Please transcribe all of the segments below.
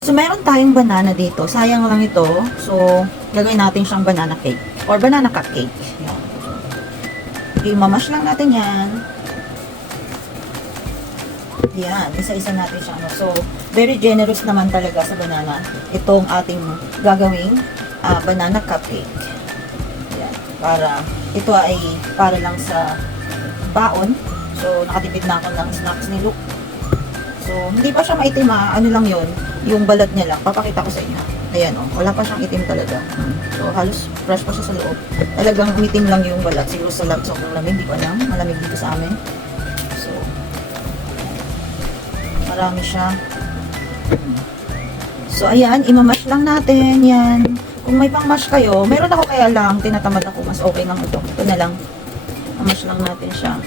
So, meron tayong banana dito. Sayang lang ito. So, gagawin natin siyang banana cake. Or banana cupcake. Yan. Okay, mamash lang natin yan. Yan. Isa-isa natin siya. So, very generous naman talaga sa banana. Itong ating gagawing banana cupcake. Yan. Ito ay para lang sa baon. So, nakatipid na ako ng snacks ni Luke. So, hindi pa siya maitim ano lang yon, yung balat niya lang. Papakita ko sa inyo. Ayan wala pa siyang itim talaga. So, halos fresh pa siya sa loob. Talagang umitim lang yung balat. Siguro sa sobrang lamig, hindi ko alam. Malamig dito sa amin. So, marami siya. So, ayan, imamash lang natin. Yan. Kung may pang mash kayo, meron ako kaya lang, tinatamad ako. Mas okay lang ito. Ito na lang. Mamash lang natin siya.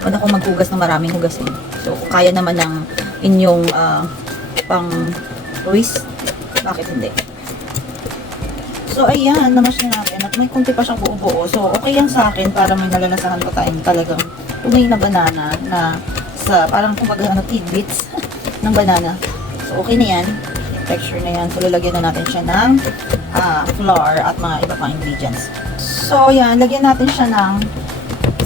Huwag ako maghugas ng maraming hugasin. So, kung kaya naman ng inyong pang twist, bakit hindi? So, ayan, namash na natin. At may kunti pa siyang buo-buo. So, okay yan sa akin para may nalalasahan pa tayong talagang tunay na banana na sa parang kumbaga tidbits ng banana. So, okay na yan. Yung texture na yan. So, lalagyan na natin siya ng flour at mga iba pang ingredients. So, yan, lagyan natin siya ng,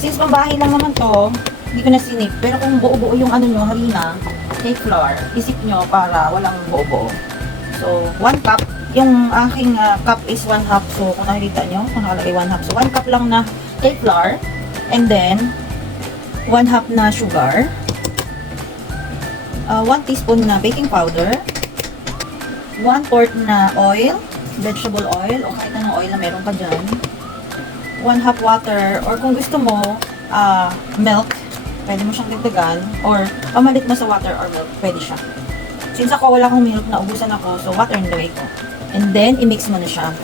since mabahay lang naman to, hindi ko na sinip. Pero kung buo-buo yung nyo, harina, cake flour, isip nyo para walang buo-buo. So, 1 cup. Yung aking cup is 1 half. So, kung nakikita nyo, kung nakalagay 1 half. So, 1 cup lang na cake flour. And then, 1 half na sugar. 1 teaspoon na baking powder. 1/4 na oil, vegetable oil, o kahit anong oil na meron ka dyan. 1 half water, or kung gusto mo, milk, pwede mo siyang dagdagan, or pamalit mo sa water or milk, pwede siya. Since ako wala akong milk, naubusan ako, so water nilagay ko. And then, i-mix mo na siya.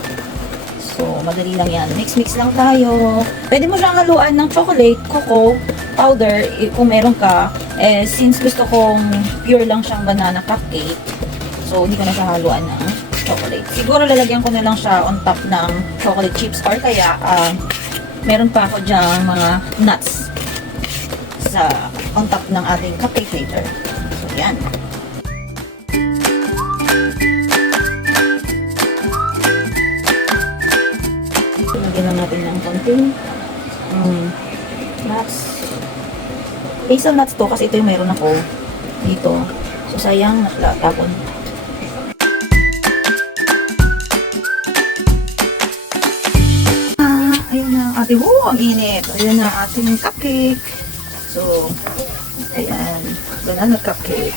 So, madali lang yan. Mix-mix lang tayo. Pwede mo siyang haluan ng chocolate, cocoa, powder, kung meron ka. Since gusto kong pure lang siyang banana cupcake, so hindi ko na siya haluan ng chocolate. Siguro lalagyan ko na lang siya on top ng chocolate chips, or kaya, meron pa ako dyan mga nuts on top ng ating cupcake later. So, yan. Lagyan lang natin ng konting nuts. Hazel nuts to kasi ito yung meron ako dito. So, sayang natapon. Ayun na ating, ang init. Ayun na ating cupcake. So, ayan, banana cupcake.